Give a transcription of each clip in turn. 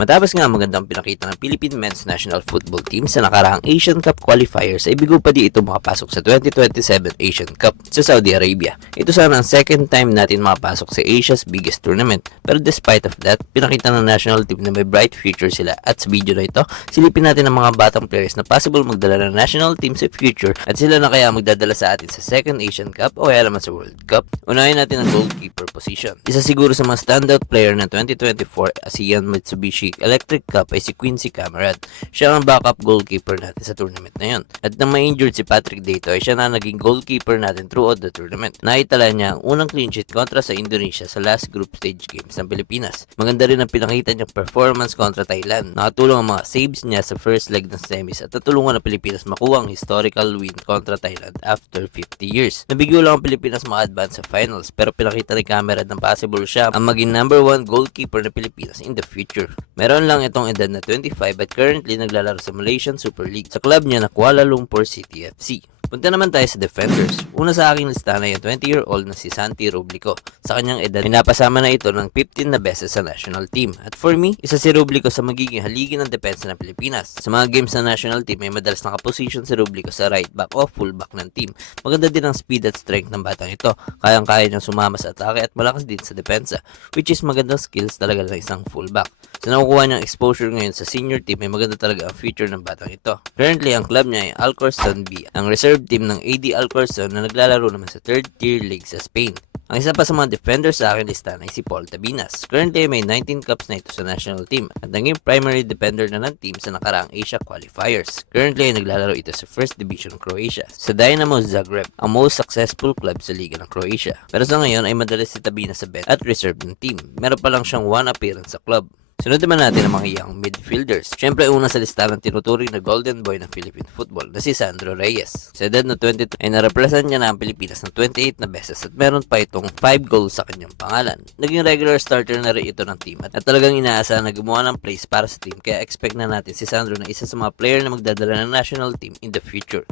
Matapos nga magandang pinakita ng Philippine Men's National Football Team sa nakaraang Asian Cup qualifiers ay bigo pa di ito makapasok sa 2027 Asian Cup sa Saudi Arabia. Ito sana ang second time natin makapasok sa Asia's biggest tournament. Pero despite of that, pinakita ng national team na may bright future sila at sa video na ito, silipin natin ang mga batang players na possible magdala ng national team sa future at sila na kaya magdadala sa atin sa second Asian Cup o kaya naman sa World Cup. Unahin natin ang goalkeeper position. Isa siguro sa mga standout player ng 2024 ASEAN Mitsubishi Electric Cup ay si Quincy Camarad. Siya ang backup goalkeeper natin sa tournament na yun. At nang ma-injured si Patrick Dato ay siya na naging goalkeeper natin throughout the tournament. Naitala niya ang unang clean sheet kontra sa Indonesia sa last group stage games ng Pilipinas. Maganda rin ang pinakita niyang performance kontra Thailand. Nakatulong ang mga saves niya sa first leg ng semis at natulungan ang Pilipinas makuha ang historical win kontra Thailand after 50 years. Nabigyo lang ang Pilipinas maka-advance sa finals pero pinakita ni Camarad ng possible siya ang maging number 1 goalkeeper ng Pilipinas in the future. Meron lang itong edad na 25 at currently naglalaro sa Malaysian Super League sa club niya na Kuala Lumpur City FC. Punta naman tayo sa defenders. Una sa aking listahan ay yung 20-year-old na si Santi Rublico. Sa kanyang edad, pinapasama na ito ng 15 na beses sa national team. At for me, isa si Rublico sa magiging haligi ng depensa ng Pilipinas. Sa mga games ng national team ay madalas nakaposition si Rublico sa right back o full back ng team. Maganda din ang speed at strength ng batang ito. Kayang-kaya niyang sumama sa atake at malakas din sa depensa, which is magandang skills talaga ng isang full back. Sa nakukuha niyang exposure ngayon sa senior team ay maganda talaga ang future ng batang ito. Currently, ang club niya ay Alcorcon B, ang reserve team ng AD Alcorcon na naglalaro naman sa third tier league sa Spain. Ang isa pa sa mga defenders sa akin listahan ay si Paul Tabinas. Currently may 19 cups na ito sa national team at naging primary defender na ng team sa nakaraang Asia qualifiers. Currently ay naglalaro ito sa First Division Croatia sa Dynamo Zagreb, ang most successful club sa liga ng Croatia. Pero sa ngayon ay madalas si Tabinas sa bench at reserve ng team. Meron pa lang siyang 1 appearance sa club. Sunod naman natin ang mga young midfielders. Siyempre, una sa listahan ng tinuturing na golden boy ng Philippine football na si Sandro Reyes. Sa edad na 22 ay narepresent niya na ang Pilipinas ng 28 na beses at meron pa itong 5 goals sa kanyang pangalan. Naging regular starter na rin ito ng team at talagang inaasahan na gumawa ng plays para sa team kaya expect na natin si Sandro na isa sa mga player na magdadala ng national team in the future.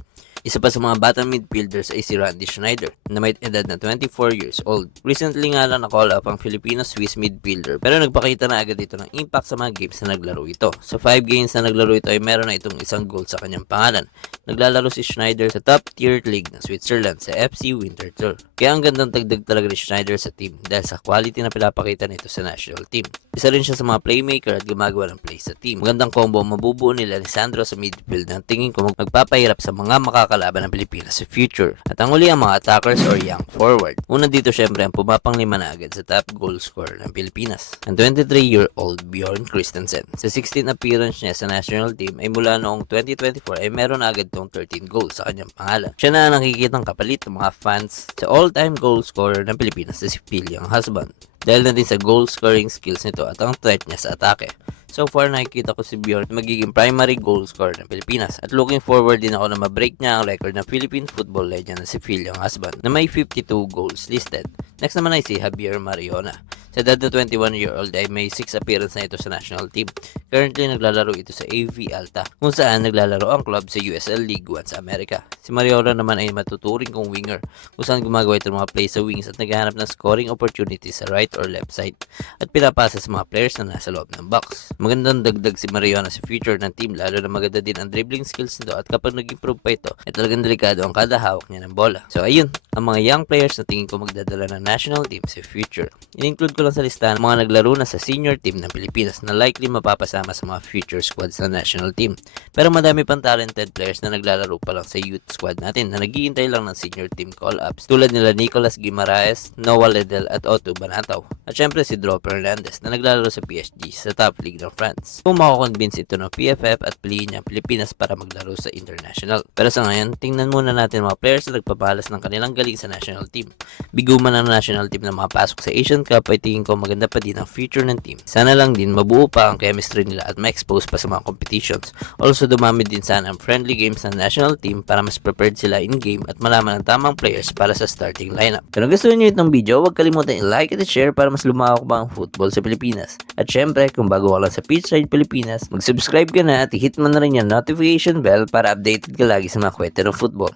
Isa pa sa mga batang midfielders ay si Randy Schneider na may edad na 24 years old. Recently nga lang na-call up ang Filipino-Swiss midfielder pero nagpakita na agad ito ng impact sa mga games na naglaro ito. Sa 5 games na naglaro ito ay meron na itong isang goal sa kanyang pangalan. Naglalaro si Schneider sa top tier league ng Switzerland sa FC Winterthur. Kaya ang gandang tagdag talaga ni Schneider sa team dahil sa quality na pinapakita nito sa national team. Isa rin siya sa mga playmaker at gumagawa ng plays sa team. Magandang combo ang mabubuo nila ni Sandro sa midfield na tingin ko magpapahirap sa mga makakalaban ng Pilipinas sa future. At ang uli ang mga attackers or young forward. Una dito syempre ang pumapang lima na agad sa top goal scorer ng Pilipinas. Ang 23-year-old Bjorn Christensen. Sa 16 appearance niya sa national team ay mula noong 2024 ay meron na agad tong 13 goals sa kanyang pangalan. Siya na nakikitang kapalit ng mga fans sa all-time goal scorer ng Pilipinas na si Phil Young Husband. Dahil na din sa goal scoring skills nito at ang threat niya sa atake. So far, nakikita ko si Bjorn magiging primary goal scorer ng Pilipinas at looking forward din ako na ma-break niya ang record ng Philippine football legend na si Phil Young Husband na may 52 goals listed. Next naman ay si Javier Mariona. Sa edad na 21-year-old ay may 6 appearance na ito sa national team. Currently, naglalaro ito sa AV Alta kung saan naglalaro ang club sa USL League 1 sa Amerika. Si Mariona naman ay matuturing kong winger kung saan gumagawa ito ng mga plays sa wings at naghahanap ng scoring opportunities sa right or left side at pinapasa sa mga players na nasa loob ng box. Magandang dagdag si Mariona sa future ng team lalo na maganda din ang dribbling skills nito at kapag nag-improve pa ito ay talagang delikado ang kada hawak niya ng bola. So ayun, ang mga young players na tingin ko magdadala ng national team sa future. In-include ko lang sa listahan mga naglaro na sa senior team ng Pilipinas na likely mapapasama sa mga future squads ng national team. Pero madami pang talented players na naglalaro pa lang sa youth squad natin na naghihintay lang ng senior team call-ups tulad nila Nicolas Guimaraes, Noah Ledel at Otto Banataw. At syempre si Dro Fernandez na naglalaro sa PSG sa top league ng France. Kung makakonvince ito ng PFF at piliin niya ang Pilipinas para maglaro sa international. Pero sa ngayon, tingnan muna natin mga players na nagpapalas ng kanilang galing sa national team. Bigo man ang national team na makapasok sa Asian Cup ay tingin ko maganda pa din ang future ng team. Sana lang din mabuo pa ang chemistry nila at ma-expose pa sa mga competitions. Also dumami din sana ang friendly games ng national team para mas prepared sila in-game at malaman ang tamang players para sa starting lineup. Kung gusto niyo itong video, huwag kalimutan i-like at i-share para mas lumawak pa ang football sa Pilipinas. At syempre, kung bago ka lang sa Pitchside Pilipinas, mag-subscribe ka na at i-hit mo na rin yung notification bell para updated ka lagi sa mga kwento ng football.